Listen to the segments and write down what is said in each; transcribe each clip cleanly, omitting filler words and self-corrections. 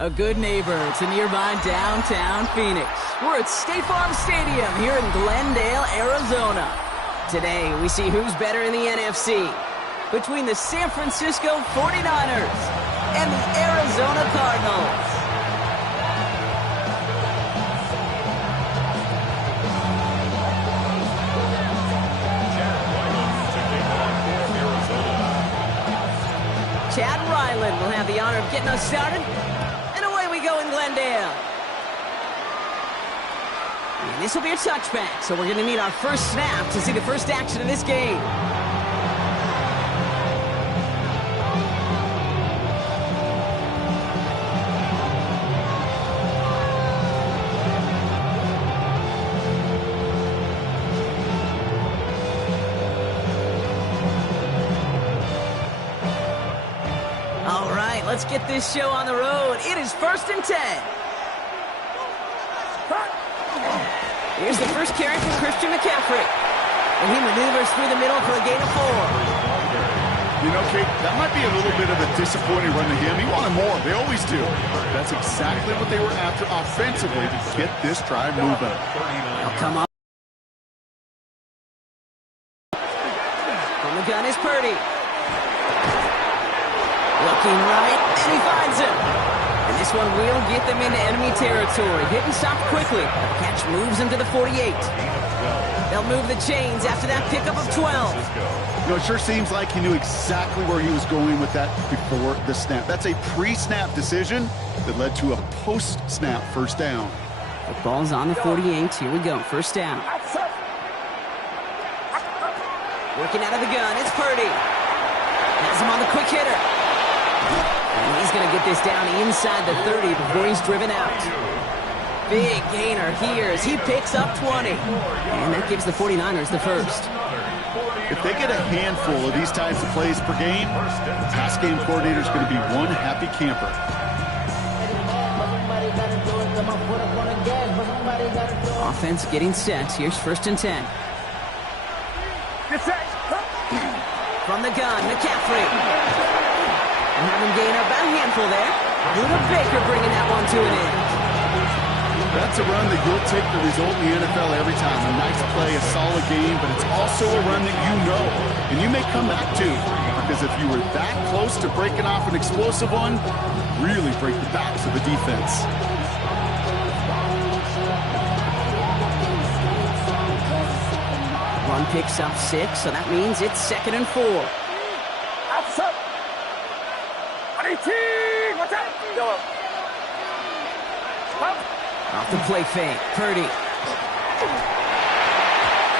A good neighbor to nearby downtown Phoenix. We're at State Farm Stadium here in Glendale, Arizona. Today, we see who's better in the NFC between the San Francisco 49ers and the Arizona Cardinals. Chad Ryland will have the honor of getting us started. And away we go in Glendale. And this will be a touchback, so we're going to need our first snap to see the first action of this game. Let's get this show on the road. It is 1st and 10. Here's the first carry from Christian McCaffrey. And he maneuvers through the middle for a gain of 4. You know, Kate, that might be a little bit of a disappointing run to him. He wanted more. They always do. That's exactly what they were after offensively to get this drive moving. Now come on. From the gun is Purdy. Looking right, and he finds him. And this one will get them into enemy territory. Hit and stop quickly. The catch moves him to the 48. They'll move the chains after that pickup of 12. You know, it sure seems like he knew exactly where he was going with that before the snap. That's a pre-snap decision that led to a post-snap first down. The ball's on the 48. Here we go. First down. Working out of the gun, it's Purdy. Has him on the quick hitter. And he's going to get this down inside the 30 before he's driven out. Big gainer here as he picks up 20. And that gives the 49ers the first. If they get a handful of these types of plays per game, the pass game coordinator is going to be one happy camper. Offense getting set. Here's 1st and 10. From the gun, McCaffrey. And have him gain up a handful there. Buda Baker bringing that one to an end. That's a run that you'll take the result in the NFL every time. A nice play, a solid game, but it's also a run that you know. And you may come back to, because if you were that close to breaking off an explosive one, really break the backs of the defense. Run picks up 6, so that means it's 2nd and 4. Off the play fake, Purdy. And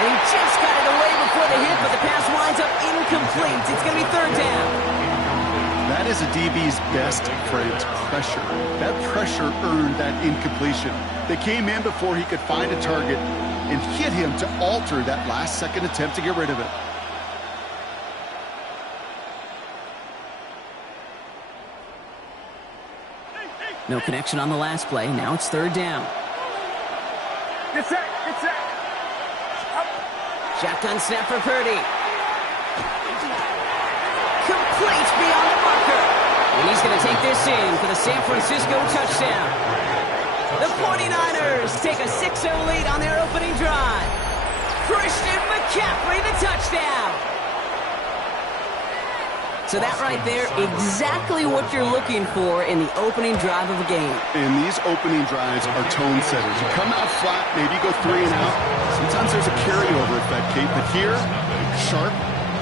he just got it away before the hit, but the pass winds up incomplete. It's going to be 3rd down. That is a DB's best friend, pressure. That pressure earned that incompletion. They came in before he could find a target and hit him to alter that last-second attempt to get rid of it. No connection on the last play. Now it's 3rd down. Get set. Shotgun snap for Purdy. Complete beyond the marker. And he's going to take this in for the San Francisco touchdown. The 49ers take a 6-0 lead on their opening drive. Christian McCaffrey, the touchdown. So that right there, exactly what you're looking for in the opening drive of a game. And these opening drives are tone setters. You come out flat, maybe you go 3 and out. Sometimes there's a carryover effect, Kate. But here, sharp,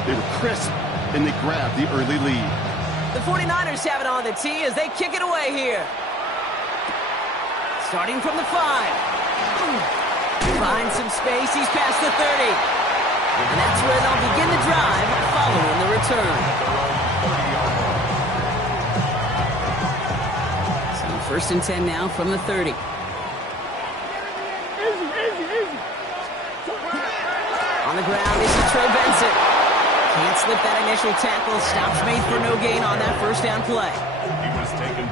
they were crisp, and they grabbed the early lead. The 49ers have it on the tee as they kick it away here. Starting from the 5. Finds some space, he's past the 30. And that's where they'll begin the drive following the return. So 1st and 10 now from the 30. On the ground is Trey Benson. Can't slip that initial tackle. Stops made for no gain on that first down play.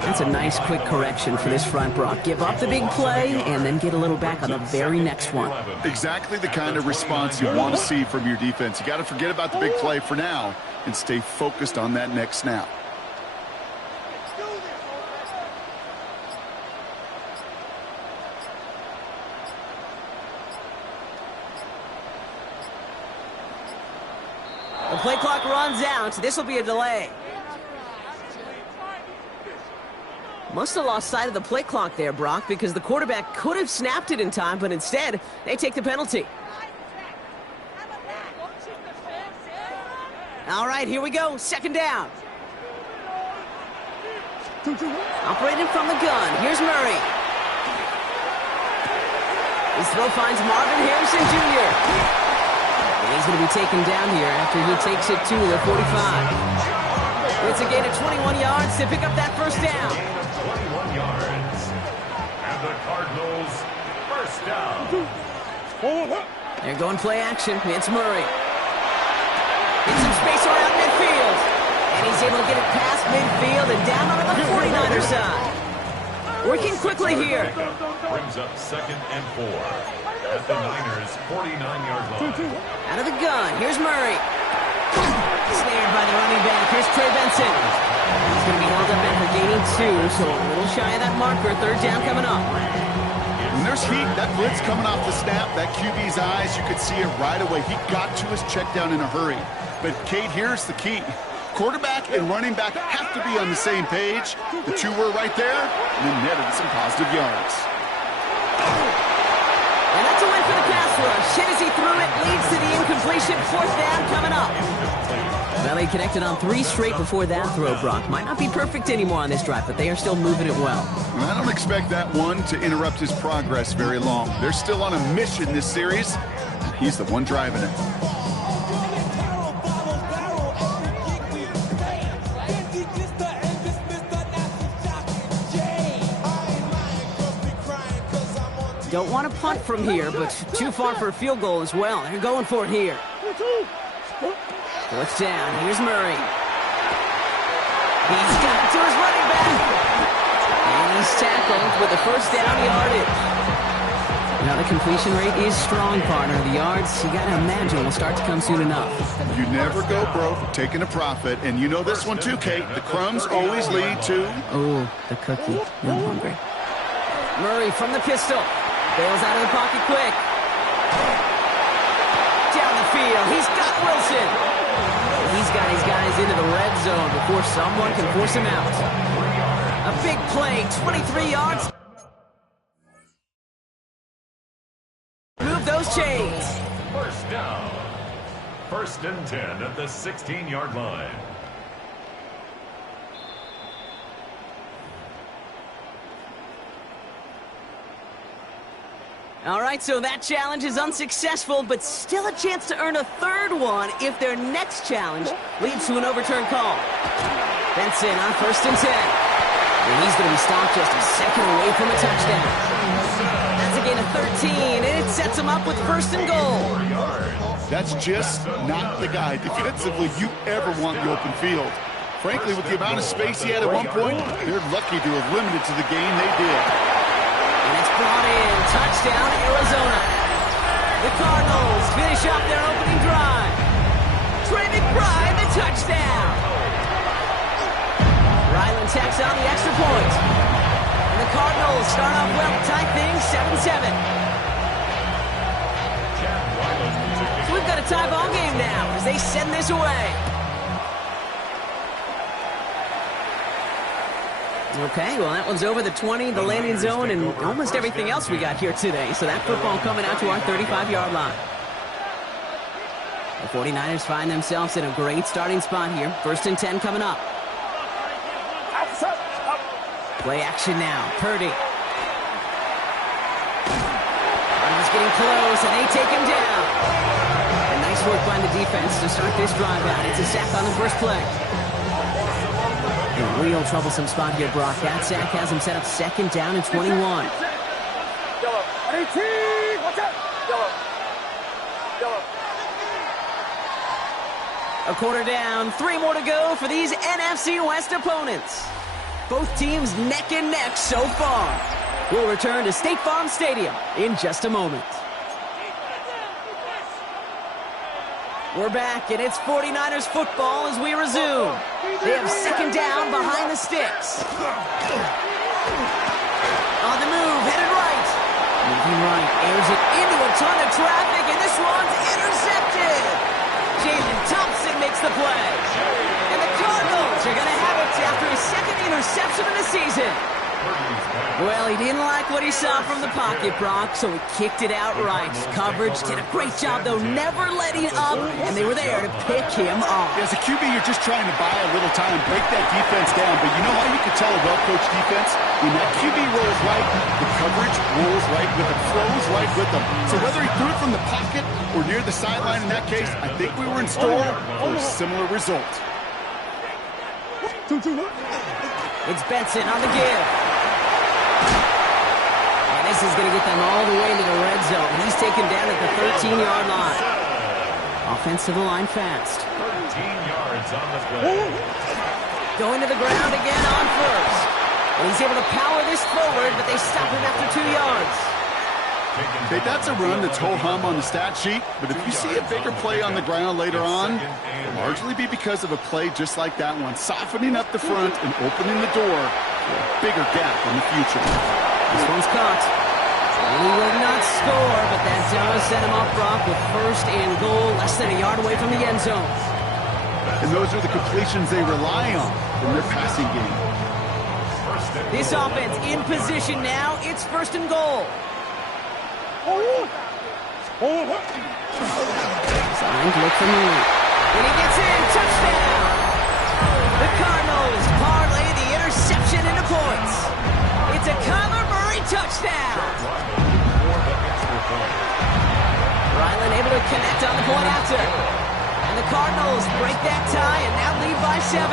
That's a nice quick correction for this front, Brock. Give up the big play and then get a little back on the very next one. Exactly the kind of response you want to see from your defense. You got to forget about the big play for now and stay focused on that next snap. The play clock runs out. This will be a delay. Must have lost sight of the play clock there, Brock, because the quarterback could have snapped it in time, but instead, they take the penalty. All right, here we go. Second down. Operating from the gun. Here's Murray. His throw finds Marvin Harrison Jr. And he's going to be taken down here after he takes it to the 45. It's a gain of 21 yards to pick up that first down. 21 yards. And the Cardinals first down. They're going play action. It's Murray. In some space around midfield. And he's able to get it past midfield and down on the 49er side. Working quickly here. Brings up 2nd and 4 at the Niners' 49-yard line. Out of the gun. Here's Murray. Snared by the running back. Here's Trey Benson. He's going to be held up after gaining 2, so a little shy of that marker. Third down coming up. When there's heat, that blitz coming off the snap, that QB's eyes, you could see it right away. He got to his check down in a hurry. But, Kate, here's the key. Quarterback and running back have to be on the same page. The two were right there, and then netted some positive yards. And that's a win for the pass rush. Hit as he threw it, leads to the incompletion. Fourth down coming up. Well, he connected on 3 straight before that throw, Brock. Might not be perfect anymore on this drive, but they are still moving it well. And I don't expect that one to interrupt his progress very long. They're still on a mission this series, and he's the one driving it. Don't want to punt from here, but too far for a field goal as well. They're going for it here. Fourth down. Here's Murray. He's got it to his running back. And he's tackled with the first down yardage. Now the completion rate is strong, partner. The yards, you got to imagine, will start to come soon enough. You never go broke taking a profit, and you know this one too, Kate. The crumbs always lead to... Oh, the cookie. I'm hungry. Murray from the pistol. Bails out of the pocket quick. Down the field. He's got Wilson. He's got his guys into the red zone before someone can force him out. A big play, 23 yards. Move those chains. First down. 1st and 10 at the 16-yard line. All right, so that challenge is unsuccessful, but still a chance to earn a third one if their next challenge leads to an overturned call. Benson on 1st and 10. And he's going to be stopped just a second away from a touchdown. That's a gain of 13, and it sets him up with 1st and goal. That's just not the guy defensively you ever want in the open field. Frankly, with the amount of space he had at one point, they're lucky to have limited to the game they did. And it's brought in. Touchdown, Arizona. The Cardinals finish off their opening drive. Trey McBride, the touchdown. Ryland tacks on the extra point. And the Cardinals start off well, tie things 7-7. So we've got a tie ball game now as they send this away. Okay, well, that one's over the 20, the landing zone, and almost everything else we got here today. So that football coming out to our 35-yard line. The 49ers find themselves in a great starting spot here. 1st and 10 coming up. Play action now. Purdy. Cardinals getting close, and they take him down. And nice work by the defense to start this drive out. It's a sack on the first play. A real troublesome spot here, Brock. That sack has him set up 2nd down and 21. A quarter down, 3 more to go for these NFC West opponents. Both teams neck and neck so far. We'll return to State Farm Stadium in just a moment. We're back, and it's 49ers football as we resume. They have 2nd down behind the sticks. On the move, headed right. Moving right, airs it into a ton of traffic, and this one's intercepted. Jalen Thompson are going to have it after his second interception of the season. Well, he didn't like what he saw from the pocket, Brock, so he kicked it out right. Coverage did a great job, though, never letting up, and they were there to pick him off. As a QB, you're just trying to buy a little time, break that defense down, but you know how you can tell a well-coached defense? When that QB rolls right, the coverage rolls right with him, flows right with him. So whether he threw it from the pocket or near the sideline in that case, I think we were in store for a similar result. It's Benson on the give. And this is going to get them all the way into the red zone. He's taken down at the 13-yard line. Offense to the line fast. 13 yards on the play. Going to the ground again on first. And he's able to power this forward, but they stop him after 2 yards. Okay, that's a run that's ho-hum on the stat sheet, but if you see a bigger play on the ground later on, it'll largely be because of a play just like that one, softening up the front and opening the door for a bigger gap in the future. This one's caught. He will not score, but that does set him off, Brock, with first and goal, less than a yard away from the end zone. And those are the completions they rely on in their passing game. This offense in position now. It's first and goal. Signed, look for me. And he gets in, touchdown! The Cardinals parlay the interception into points. It's a Kyler Murray touchdown! Ryland able to connect on the point after. And the Cardinals break that tie and now lead by 7.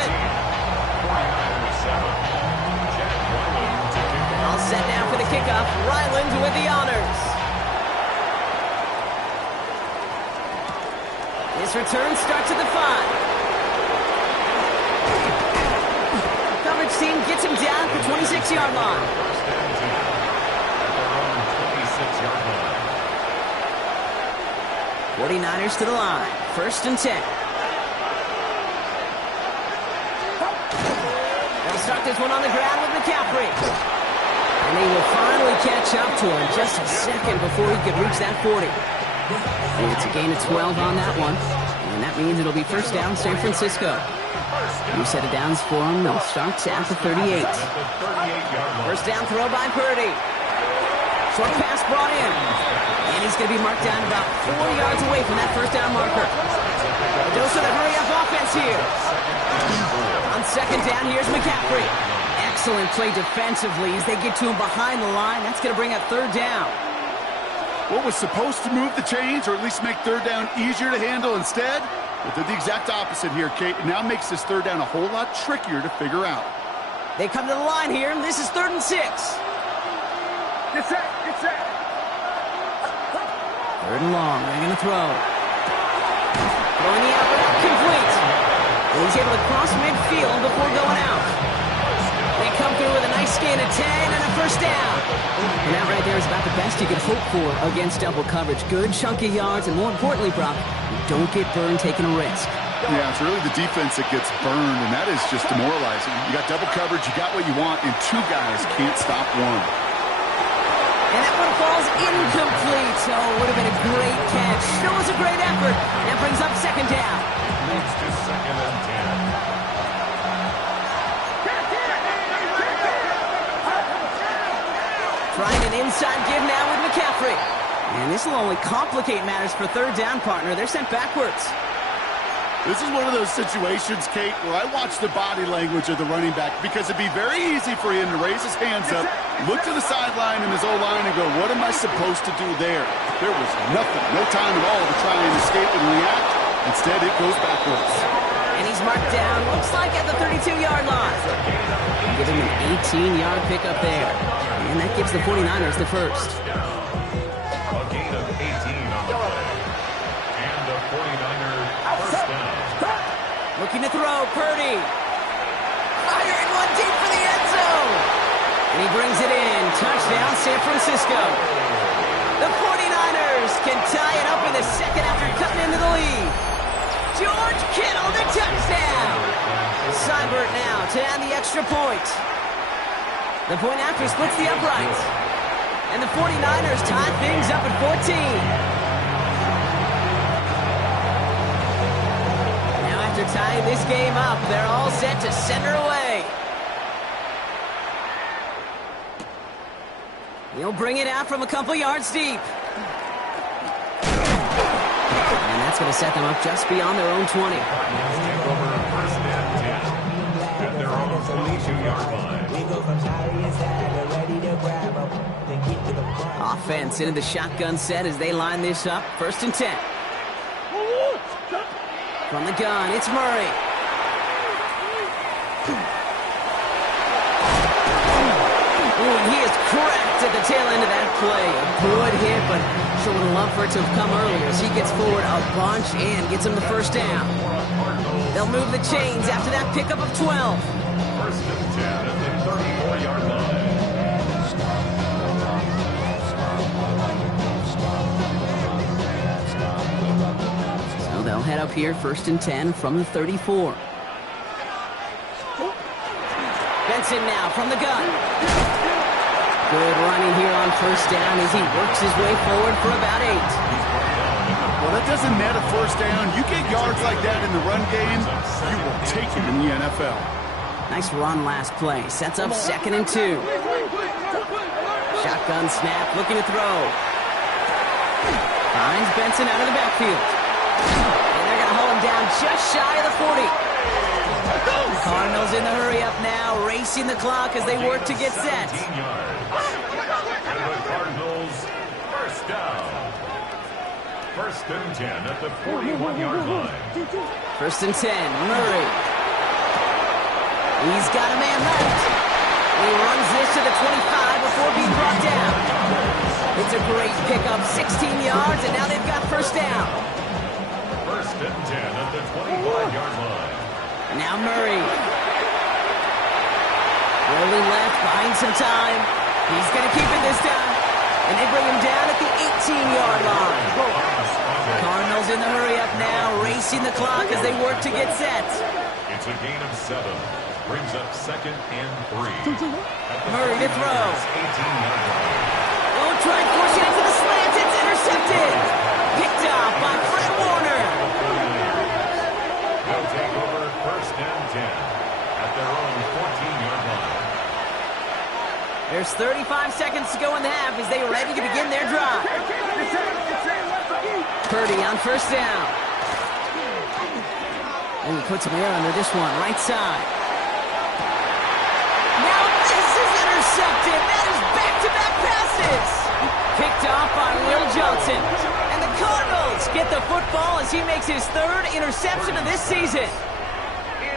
All set now for the kickoff. Ryland with the honors. This return starts at the 5. Coverage team gets him down at the 26-yard line. 49ers to the line. First and 10. They'll start this one on the ground with McCaffrey. And they will finally catch up to him just a second before he could reach that 40. And it's a gain of 12 on that one. And that means it'll be first down San Francisco. New set of downs for him. They'll start at the 38. First down throw by Purdy. Short pass brought in. And he's going to be marked down about 4 yards away from that first down marker. A dose of the hurry-up offense here. On second down, here's McCaffrey. Excellent play defensively as they get to him behind the line. That's going to bring up third down. What was supposed to move the chains or at least make third down easier to handle instead? It did the exact opposite here, Kate. It now makes this third down a whole lot trickier to figure out. They come to the line here, and this is 3rd and 6. Get set, get set. 3rd and long, they're going to throw. Throwing the out route, complete. And he's able to cross midfield before going out. They come through with a nice gain of 10 and a first down. And that right there is about the best you could hope for against double coverage. Good chunky yards, and more importantly, Brock, you don't get burned taking a risk. Yeah, it's really the defense that gets burned, and that is just demoralizing. You got double coverage, you got what you want, and 2 guys can't stop one. And that one falls incomplete. So it would have been a great catch. Still was a great effort. That brings up second down. Next is 2nd and 10. Trying an inside give now with McCaffrey. And this will only complicate matters for third down, partner. They're sent backwards. This is one of those situations, Kate, where I watch the body language of the running back because it'd be very easy for him to raise his hands up, look to the sideline in his O-line and go, what am I supposed to do there? There was nothing, no time at all to try and escape and react. Instead, it goes backwards. And he's marked down, looks like at the 32-yard line. Give him an 18-yard pickup there. And that gives the 49ers the first. A gain of 18 on the play. And the 49er first down. Looking to throw, Purdy. Firing one deep for the end zone. And he brings it in. Touchdown, San Francisco. The 49ers can tie it up in the second after cutting into the lead. George Kittle, the touchdown. Seibert now to add the extra point. The point after splits the uprights. And the 49ers tie things up at 14. Now after tying this game up. They're all set to send her away. He'll bring it out from a couple yards deep. And that's going to set them up just beyond their own 20. Take over first and 10 at their own 22-yard line. Offense into the shotgun set as they line this up. First and 10. From the gun, it's Murray. Ooh, and he is cracked at the tail end of that play. A good hit, but sure would love for it to have come earlier as he gets forward a bunch and gets him the first down. They'll move the chains after that pickup of 12. First and 10 at the 34-yard line. So they'll head up here, first and 10 from the 34. Benson now from the gun. Good running here on first down as he works his way forward for about 8. Well, that doesn't net a first down. You get yards like that in the run game, you will take it in the NFL. Nice run last play. Sets up second and 2. Shotgun snap, looking to throw. Finds Benson out of the backfield. And they're going to hold him down just shy of the 40. Cardinals in the hurry-up now, racing the clock as they work to get set. 15 yards. And the Cardinals first down. First and 10 at the 41-yard line. First and 10, Murray. He's got a man left. He runs this to the 25 before being brought down. It's a great pickup, 16 yards, and now they've got first down. First and 10 at the 25-yard line. Now Murray. Rolling left, buying some time. He's going to keep it this time. And they bring him down at the 18-yard line. Cardinals in the hurry-up now, racing the clock as they work to get set. It's a gain of 7. Brings up second and 3. Murray to throw. 18-yard line. Oh, try forcing it to the slant. It's intercepted. Picked off by Fred Warner. They'll take over first and 10 at their own 14-yard line. There's 35 seconds to go in the half as they are ready to begin their drive. Purdy on first down. And he puts some air under this one, right side. Now this is intercepted. That is back-to-back passes. Picked off by Will Johnson. And the Cardinals get the football as he makes his 3rd interception of this season.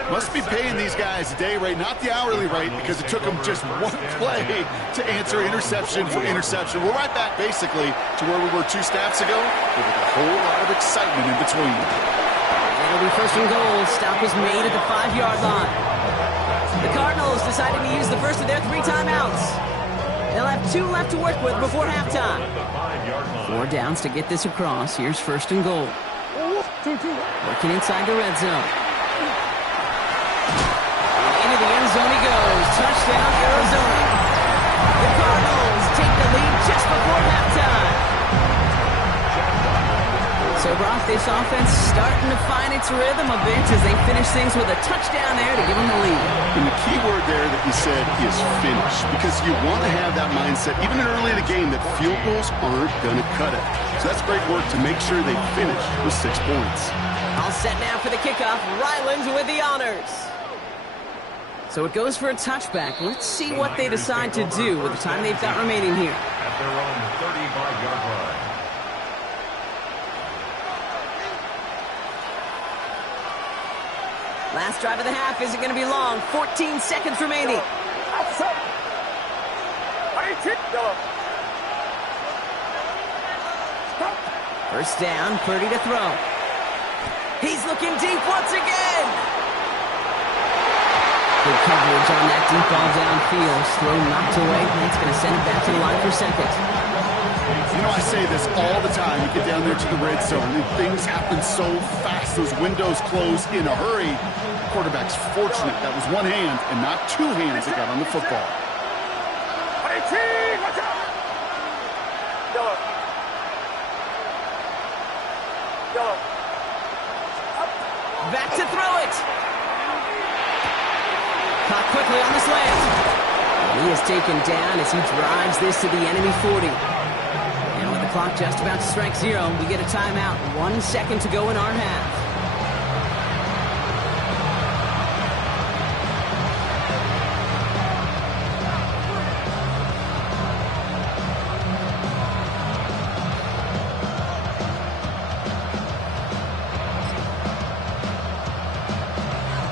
Must be paying these guys a day rate, not the hourly rate, because it took them just one play to answer interception for interception. We're right back, basically, to where we were 2 snaps ago, but with a whole lot of excitement in between. It'll be first and goal. Stop was made at the 5-yard line. The Cardinals decided to use the first of their 3 timeouts. They'll have 2 left to work with before halftime. 4 downs to get this across. Here's first and goal. Working inside the red zone. Into the end zone he goes. Touchdown, Arizona. The Cardinals take the lead just before halftime. So, Brock, this offense starting to find its rhythm a bit as they finish things with a touchdown there to give them the lead. And the key word there that you said is finish, because you want to have that mindset, even early in the game, that field goals aren't going to cut it. So that's great work to make sure they finish with 6 points. All set now for the kickoff. Rylands with the honors. So it goes for a touchback. Let's see what they decide to do with the time they've got remaining here. At their own 35-yard line. Last drive of the half isn't going to be long. 14 seconds remaining. First down, Purdy to throw. He's looking deep once again. Good coverage on that deep ball downfield. Throw knocked away. That's going to send it back to the line for second. You know, I say this all the time. You get down there to the red zone, and things happen so fast. Those windows close in a hurry. The quarterback's fortunate. That was one hand and not 2 hands that got on the football. Back to throw it. Caught quickly on the slant. He is taken down as he drives this to the enemy 40. And with the clock just about to strike 0, we get a timeout. 1 second to go in our half.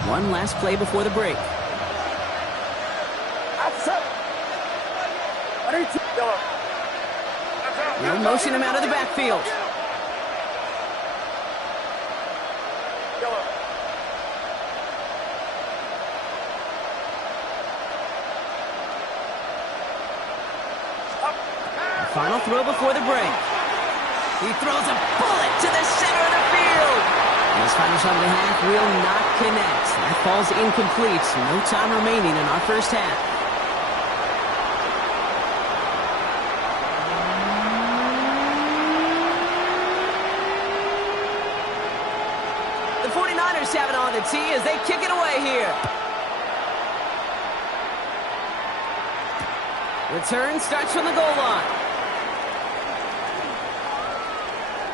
One last play before the break. They'll motion him out of the backfield. Final throw before the break. He throws a bullet to the center of the field. And his final shot of the half will not connect. That falls incomplete. No time remaining in our first half. The 49ers have it on the tee as they kick it away here. Return starts from the goal line.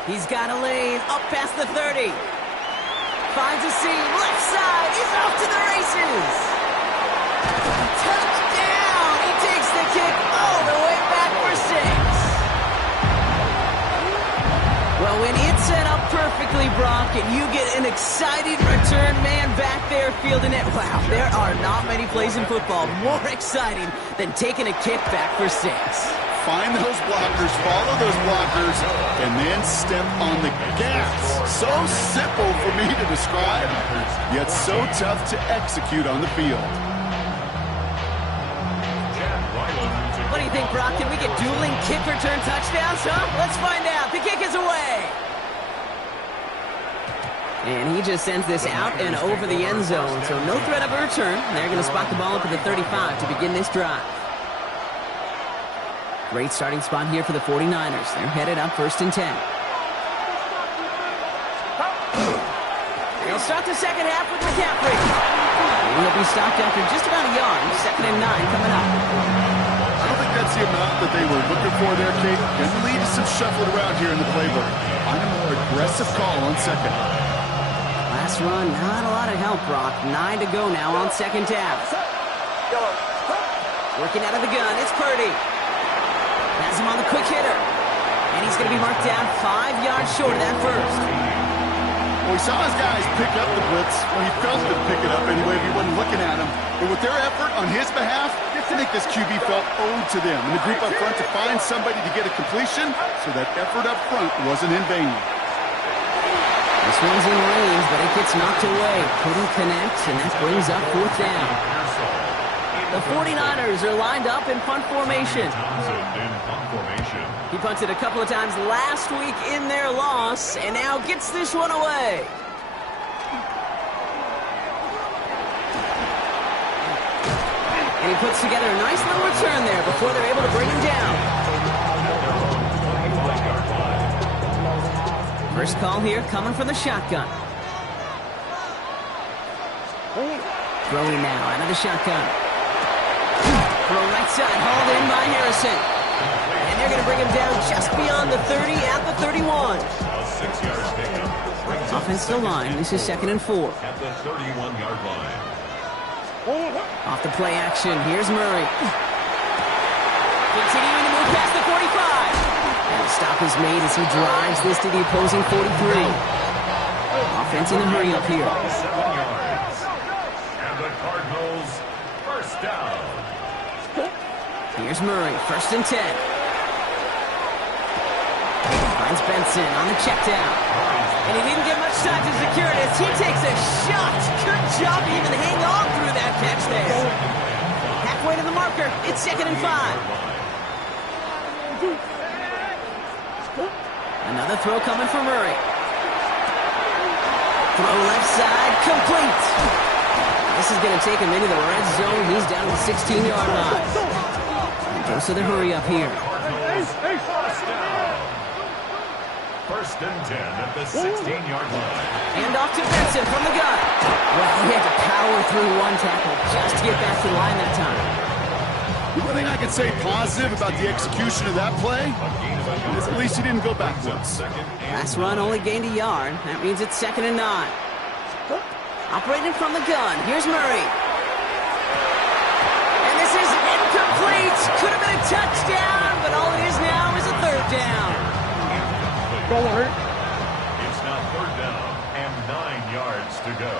He's got a lane up past the 30. Finds a seam, left side, he's off to the races. Touchdown! He takes the kick all the way back for 6. Well, when it's set up perfectly, Brock, and you get an exciting return man back there fielding it, wow, there are not many plays in football more exciting than taking a kick back for 6. Find those blockers, follow those blockers, and then step on the gas. So simple for me to describe, yet so tough to execute on the field. What do you think, Brock? Can we get dueling kick return touchdowns, huh? Let's find out. The kick is away. And he just sends this out and over the end zone, so no threat of a return. They're going to spot the ball up at the 35 to begin this drive. Great starting spot here for the 49ers. They're headed up 1st and 10. They'll start the second half with McCaffrey. He'll be stopped after just about a yard. 2nd and 9 coming up. I don't think that's the amount that they were looking for there, Kate. Generally, just some shuffled around here in the playbook. On a more aggressive call on 2nd. Last run, not a lot of help, Brock. 9 to go now on 2nd down. Working out of the gun, it's Purdy. Has him on the quick hitter. And he's going to be marked down 5 yards short of that first. Well, we saw his guys pick up the blitz. Well, he felt to pick it up anyway if he wasn't looking at him. But with their effort on his behalf, I think this QB felt owed to them. And the group up front to find somebody to get a completion, so that effort up front wasn't in vain. This one's in range, but it gets knocked away. Couldn't connect, and that brings up 4th down. The 49ers are lined up in punt formation. He punted a couple of times last week in their loss, and now gets this one away. And he puts together a nice little return there before they're able to bring him down. First call here coming from the shotgun. Throwing now out of the shotgun. Throw right side, hauled in by Harrison. And they're going to bring him down just beyond the 30 at the 31. Offense still line. This is 2nd and 4. At the 31-yard line. Off the play action. Here's Murray. Continuing to move past the 45. And a stop is made as he drives this to the opposing 43. Offense in a hurry up here. 7 yards. And the Cardinals, first down. Here's Murray, 1st and 10. Finds Benson on the check down. And he didn't get much time to secure it as he takes a shot. Good job to even hang on through that catch there. Halfway to the marker, it's 2nd and 5. Another throw coming from Murray. Throw left side, complete. This is going to take him into the red zone. He's down to the 16-yard line. Goes to the hurry up here. First and 10 at the 16-yard line. Hand off to Benson from the gun. Well, he had to power through one tackle just to get back to the line that time. The one thing I can say positive about the execution of that play is at least he didn't go backwards. Last run only gained a yard. That means it's 2nd and 9. Operating from the gun. Here's Murray. And this is incomplete. Could have been a touchdown, but all it is now is a 3rd down. Don't hurt. It's now 3rd down and 9 yards to go.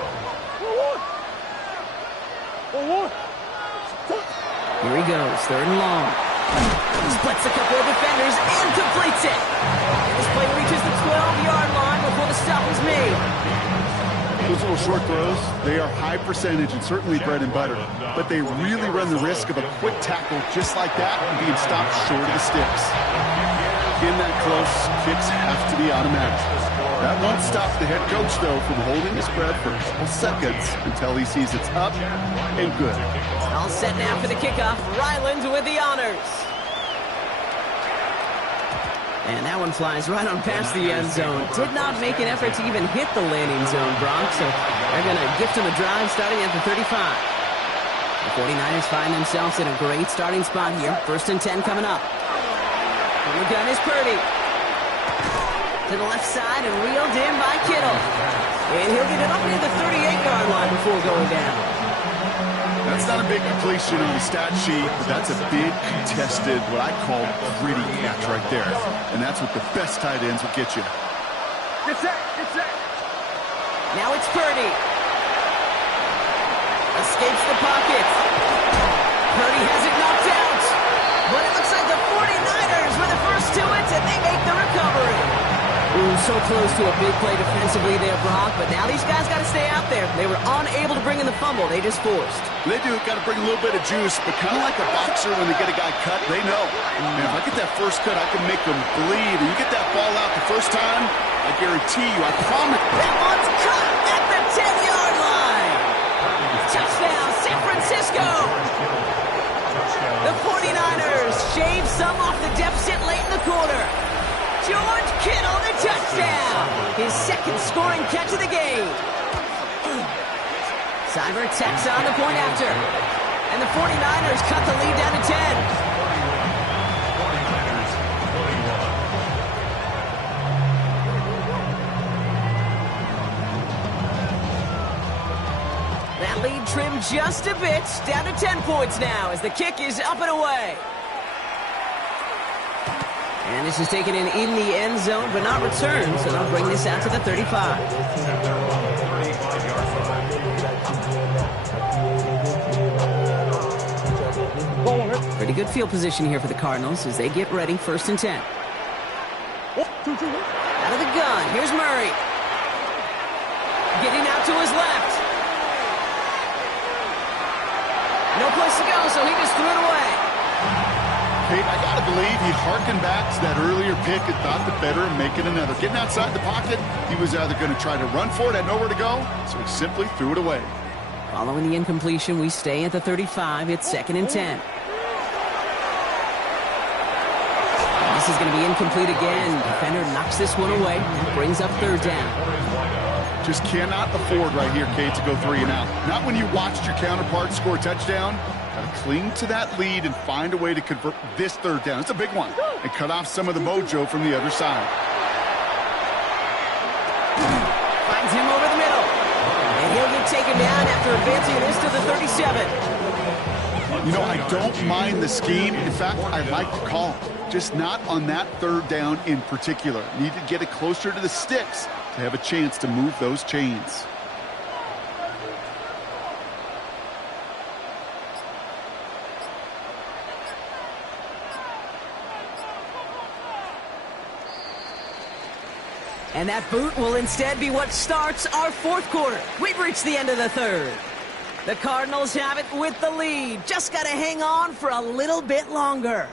Here he goes, 3rd and long. He splits a couple of defenders and completes it. And this play reaches the 12-yard line before the stop is made. Those little short throws, they are high percentage and certainly bread and butter. But they really run the risk of a quick tackle just like that and being stopped short of the sticks. In that close, kicks have to be automatic. That won't stop the head coach, though, from holding his breath for a couple seconds until he sees it's up and good. All set now for the kickoff. Ryland with the honors. And that one flies right on past the end zone. Did not make an effort to even hit the landing zone, Bronx, so they're going to gift him a drive starting at the 35. The 49ers find themselves in a great starting spot here. 1st and 10 coming up. And the gun is Purdy. To the left side and reeled in by Kittle. And he'll get it up near the 38-yard line before going down. That's not a big completion on the stat sheet, but that's a big contested, what I call gritty catch right there. And that's what the best tight ends will get you. Get set. Get set. Now it's Purdy. Escapes the pocket. Purdy has it knocked out. But it looks like the 49ers were the first to it, and they make the recovery. Ooh, so close to a big play defensively there, Brock, but now these guys got to stay out there. They were unable to bring in the fumble. They just forced. They do got to bring a little bit of juice, but kind of like a boxer when they get a guy cut, they know. Man, if I get that first cut, I can make them bleed. And you get that ball out the first time, I guarantee you, I promise. That one's caught at the 10-yard line. Touchdown, San Francisco. The 49ers shave some off the deficit late in the quarter. George Kittle, the touchdown. His 2nd scoring catch of the game. Cyber tacks on the point after. And the 49ers cut the lead down to 10. 49ers 21. That lead trimmed just a bit. Down to 10 points now as the kick is up and away. And this is taken in the end zone, but not returned, so they'll bring this out to the 35. Pretty good field position here for the Cardinals as they get ready, 1st and 10. Out of the gun, here's Murray. Getting out to his left. No place to go, so he just threw it away. Kate, I got to believe he harkened back to that earlier pick and thought the better and make it another. Getting outside the pocket, he was either going to try to run for it, had nowhere to go, so he simply threw it away. Following the incompletion, we stay at the 35. It's 2nd and 10. This is going to be incomplete again. Defender knocks this one away and brings up 3rd down. Just cannot afford right here, Kate, to go 3 and out. Not when you watched your counterpart score a touchdown. Got to cling to that lead and find a way to convert this 3rd down. It's a big one. And cut off some of the mojo from the other side. Finds him over the middle. And he'll get taken down after advancing this to the 37. You know, I don't mind the scheme. In fact, I like the call. Just not on that 3rd down in particular. Need to get it closer to the sticks to have a chance to move those chains. And that boot will instead be what starts our 4th quarter. We've reached the end of the 3rd. The Cardinals have it with the lead. Just got to hang on for a little bit longer.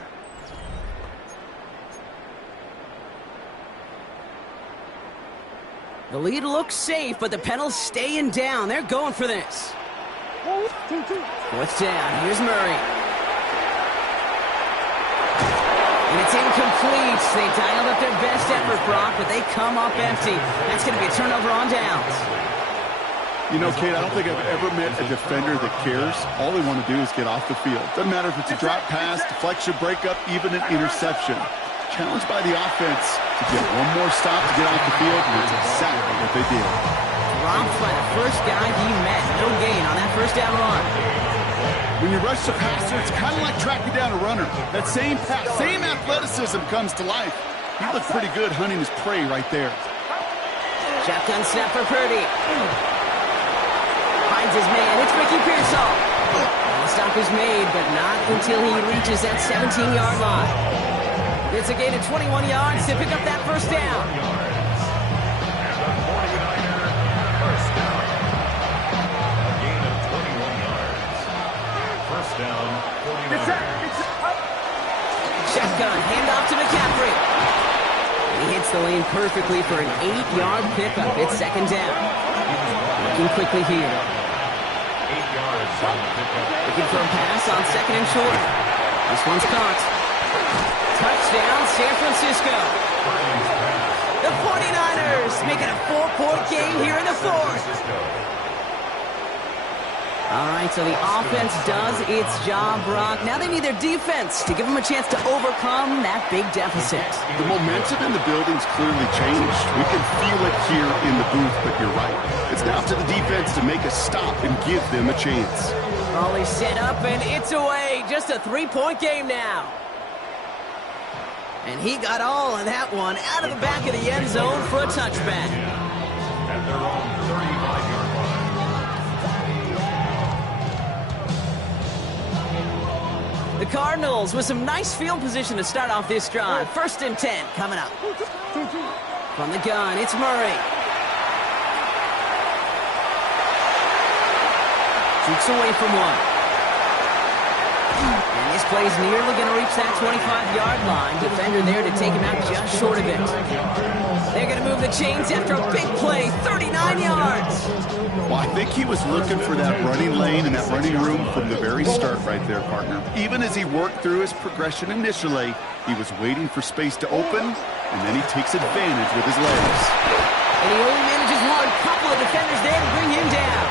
The lead looks safe, but the Penals staying down. They're going for this. 4th down. Here's Murray. And It's incomplete. They dialed up their best effort, Brock, but they come up empty. That's going to be a turnover on downs. You know, Kate, I don't think I've ever met a defender that cares. All they want to do is get off the field. Doesn't matter if it's a drop pass, deflection, breakup, even an interception. Challenged by the offense to get one more stop to get off the field, and that's exactly what they did. Dropped by the first guy he met. No gain on that first down run. When you rush the passer, it's kind of like tracking down a runner. That same pass, same athleticism comes to life. He looked pretty good hunting his prey right there. Shotgun snap for Purdy. Finds his man. It's Ricky Pearsall. The stop is made, but not until he reaches that 17-yard line. It's a gain of 21 yards to pick up that first down. Shotgun, handoff to McCaffrey. He hits the lane perfectly for an 8-yard pickup. It's second down. Looking quickly here. 8 yards on the pickup. Looking for a pass on second and short. This one's caught. Touchdown, San Francisco. The 49ers make it a 4-point game here in the fourth. All right, so the offense does its job, Brock. Now they need their defense to give them a chance to overcome that big deficit. The momentum in the building's clearly changed. We can feel it here in the booth, but you're right. It's now up to the defense to make a stop and give them a chance. All is set up, and it's away. Just a 3-point game now. And he got all of that one out of the back of the end zone for a touchback. At their own 35-yard line. The Cardinals with some nice field position to start off this drive. 1st and 10 coming up. From the gun, it's Murray. Shoots away from one. And this play's nearly going to reach that 25-yard line. Defender there to take him out just short of it. They're going to move the chains after a big play, 39 yards. Well, I think he was looking for that running lane and that running room from the very start right there, partner. Even as he worked through his progression initially, he was waiting for space to open, and then he takes advantage with his legs. And he only manages one. Couple of defenders there to bring him down.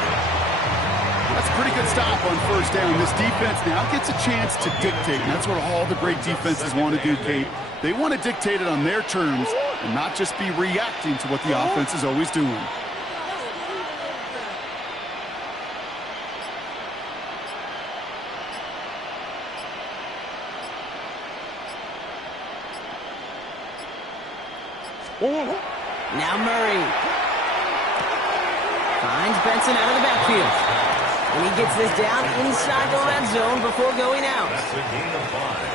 That's a pretty good stop on first down. This defense now gets a chance to dictate, and that's what all the great defenses want to do, Kate. They want to dictate it on their terms and not just be reacting to what the offense is always doing. Now Murray finds Benson out of the backfield. And he gets this down inside the red zone before going out.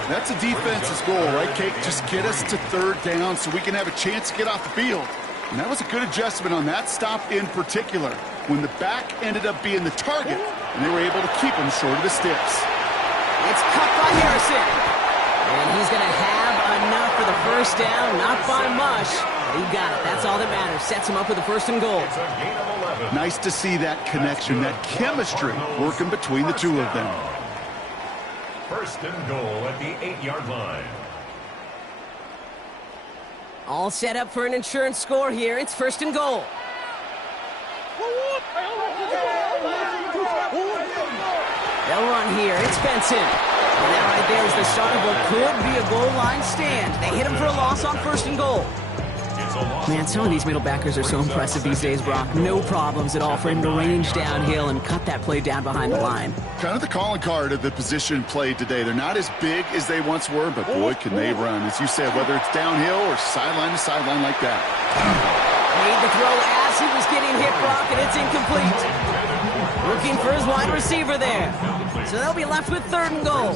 That's a defense's goal, right, Kate? Just get us to third down so we can have a chance to get off the field. And that was a good adjustment on that stop in particular, when the back ended up being the target, and they were able to keep him short of the sticks. It's cut by Harrison. And he's going to have enough for the first down, not by much. But he got it. That's all that matters. Sets him up with the 1st and goal. It's a gain of 11. Nice to see that connection, that chemistry working between the two of them. 1st and goal at the 8-yard line. All set up for an insurance score here. It's 1st and goal. They'll run here. It's Benson. And that right there is the start of what could be a goal line stand. They hit him for a loss on 1st and goal. Man, some of these middle backers are so impressive these days, Brock. No problems at all for him to range downhill and cut that play down behind the line. Kind of the calling card of the position played today. They're not as big as they once were, but boy, can they run. As you said, whether it's downhill or sideline to sideline like that. Made the throw as he was getting hit, Brock, and it's incomplete. Looking for his wide receiver there. So they'll be left with 3rd and goal.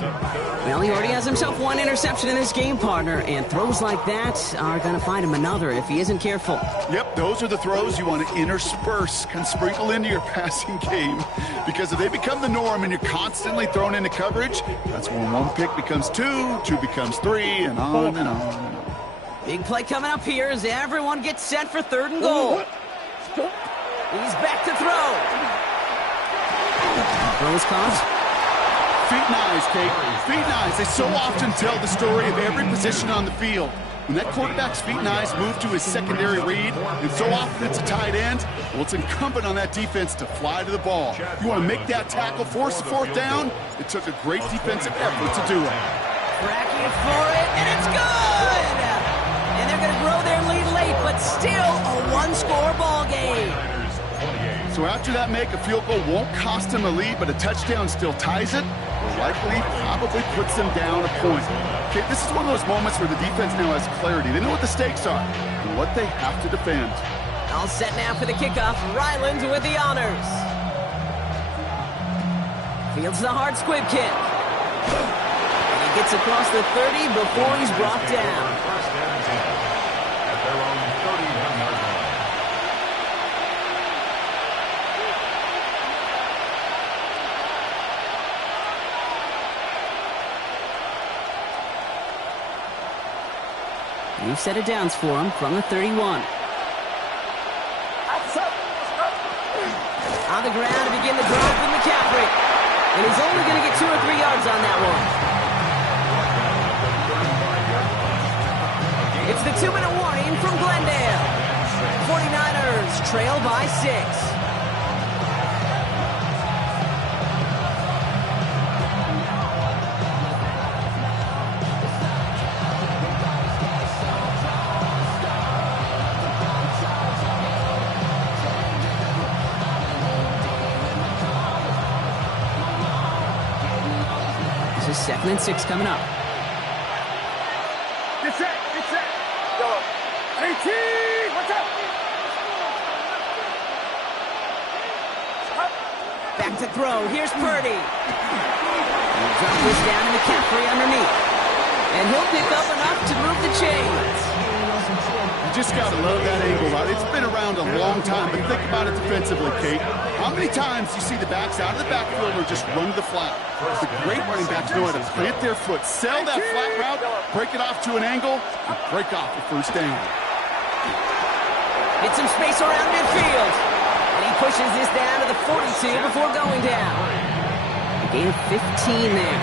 Well, he already has himself one interception in his game, partner, and throws like that are going to find him another if he isn't careful. Yep, those are the throws you want to intersperse, can sprinkle into your passing game. Because if they become the norm and you're constantly thrown into coverage, that's when one pick becomes 2, 2 becomes 3, and on and on and on. Big play coming up here as everyone gets set for 3rd and goal. He's back to throw. Throws caught. Feet and eyes, Kate. Feet and eyes. They so often tell the story of every position on the field. When that quarterback's feet and eyes move to his secondary read, and so often it's a tight end, well, it's incumbent on that defense to fly to the ball. You want to make that tackle, force the fourth down? It took a great defensive effort to do it. Cracking for it, and it's good! And they're going to grow their lead late, but still a one-score ball game. So after that make, a field goal won't cost them a lead, but a touchdown still ties it, or likely probably puts them down a point. Okay, this is one of those moments where the defense now has clarity. They know what the stakes are and what they have to defend. All set now for the kickoff. Ryland with the honors. Fields the hard squib kick. And he gets across the 30 before he's brought down. First and 10 at their own 31-yard line. New set of downs for him from the 31. On the ground to begin the drive with McCaffrey. And he's only going to get 2 or 3 yards on that one. It's the 2-minute warning from Glendale. 49ers trail by 6. This is 2nd and 6 coming up. Get set, Yellow. 18, what's up? Back to throw. Here's Purdy. And drop this down to McCaffrey underneath. And he'll pick up enough to move the chains. You just got to love that angle, right? It's been around a long time, but think about it defensively, Kate. How many times you see the backs out of the backfield or just run to the flat? The great running backs know how to plant their foot, sell that flat route, break it off to an angle, and break off the first down. Get some space around midfield. And he pushes this down to the 42 before going down. A gain of 15 there.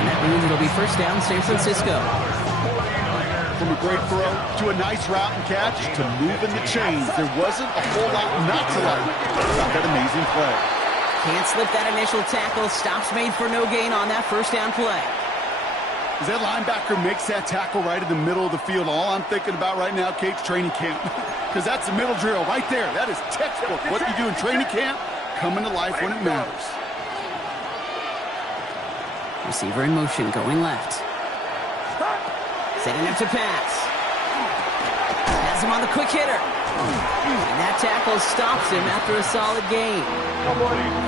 And that means it'll be first down San Francisco. From a great throw to a nice route and catch to moving the chains. There wasn't a whole lot not to like about that amazing play. Can't slip that initial tackle. Stops made for no gain on that first down play. As that linebacker makes that tackle right in the middle of the field, all I'm thinking about right now, Kate's training camp. Because that's the middle drill right there. That is textbook. What you do in training camp, coming to life when it matters. Receiver in motion, going left. Setting up to pass. Has him on the quick hitter. And that tackle stops him after a solid gain.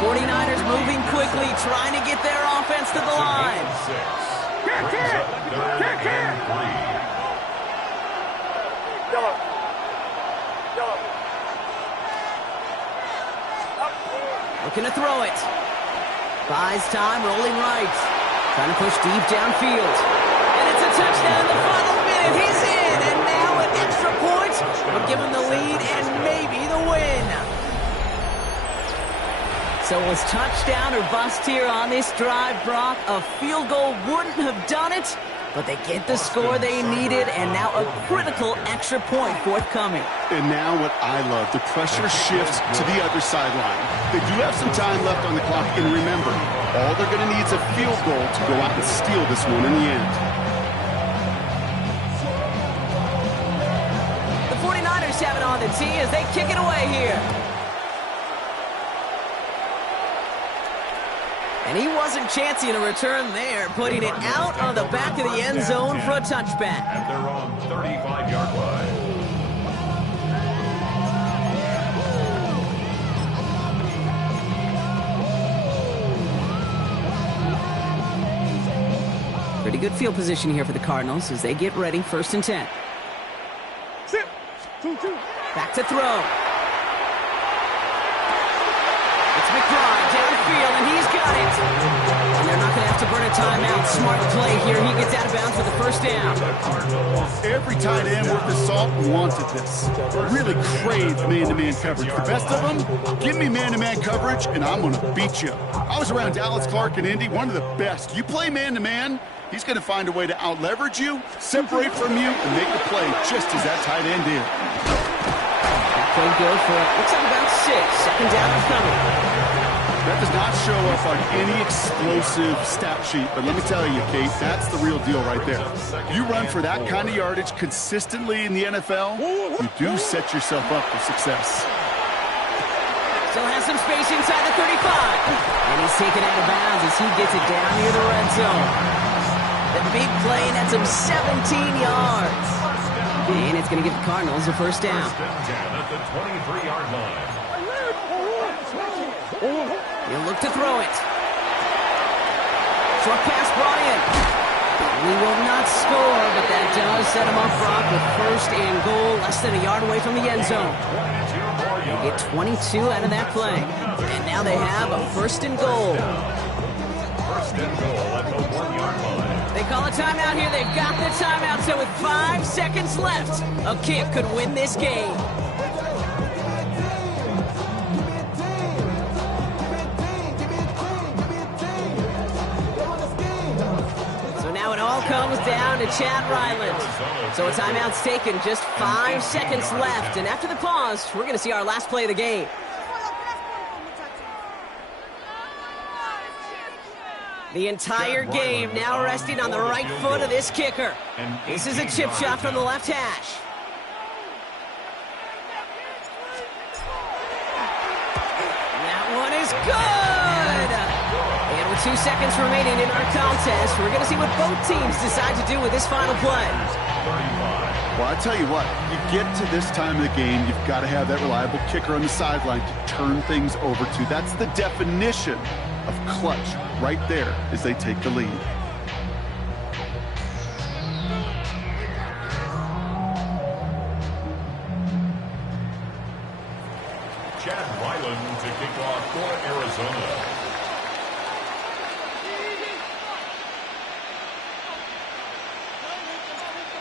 49ers moving quickly, trying to get their offense to the line. Looking to throw it. Buys time, rolling right. Trying to push deep downfield. And it's a touchdown in the final minute. He's in, and now an extra point will give him the lead and maybe the win. So it was touchdown or bust here on this drive, Brock. A field goal wouldn't have done it, but they get the score they needed, and now a critical extra point forthcoming. And now what I love, the pressure shifts to the other sideline. They do have some time left on the clock, and remember, all they're going to need is a field goal to go out and steal this one in the end. The 49ers have it on the tee as they kick it away here. And he wasn't chancing a return there, putting it out on the back of the end zone for a touchback. At their own 35-yard line. Pretty good field position here for the Cardinals as they get ready, 1st and 10. Sit. 2-2. Back to throw. It's McBride downfield, and he's got it. And they're not going to have to burn a timeout. Smart play here. He gets out of bounds for the first down. Every tight end worth his salt wanted this. Really craved man-to-man coverage. The best of them, give me man-to-man coverage, and I'm going to beat you. I was around Dallas Clark and Indy, one of the best. You play man-to-man, he's going to find a way to out-leverage you, separate from you, and make the play just as that tight end did. Play good for it. Looks like about 6. Second down and coming. That does not show up on any explosive stat sheet, but let me tell you, Kate, that's the real deal right there. You run for that kind of yardage consistently in the NFL, you do set yourself up for success. Still has some space inside the 35. And he's taken out of bounds as he gets it down near the red zone. The big play, and that's him 17 yards. And it's going to give the Cardinals a first down. At the 23-yard line. He'll look to throw it. Short pass brought in. He will not score, but that does set him up front with first and goal, less than a yard away from the end zone. They get 22 out of that play. And now they have a first and goal. First and goal at the 1-yard line. They call a timeout here. They've got the timeout, so with 5 seconds left, a kick could win this game. It all comes down to Chad Ryland. So a timeout's taken, just 5 seconds left. And after the pause, we're going to see our last play of the game. The entire game now resting on the right foot of this kicker. This is a chip shot from the left hash. That one is good! And with 2 seconds remaining in our contest, we're going to see what both teams decide to do with this final play. Well, I tell you what, you get to this time of the game, you've got to have that reliable kicker on the sideline to turn things over to. That's the definition of clutch right there as they take the lead. Chad Ryland to kick off for Arizona.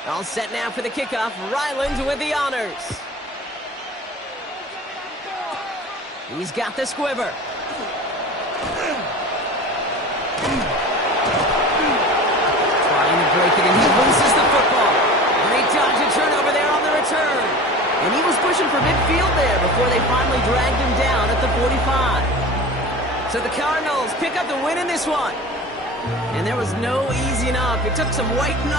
All set now for the kickoff. Ryland with the honors. He's got the squiver. Trying to break it, and he loses the football. Great dodge and turnover there on the return. And he was pushing for midfield there before they finally dragged him down at the 45. So the Cardinals pick up the win in this one. And there was no easing up. It took some white knuckles.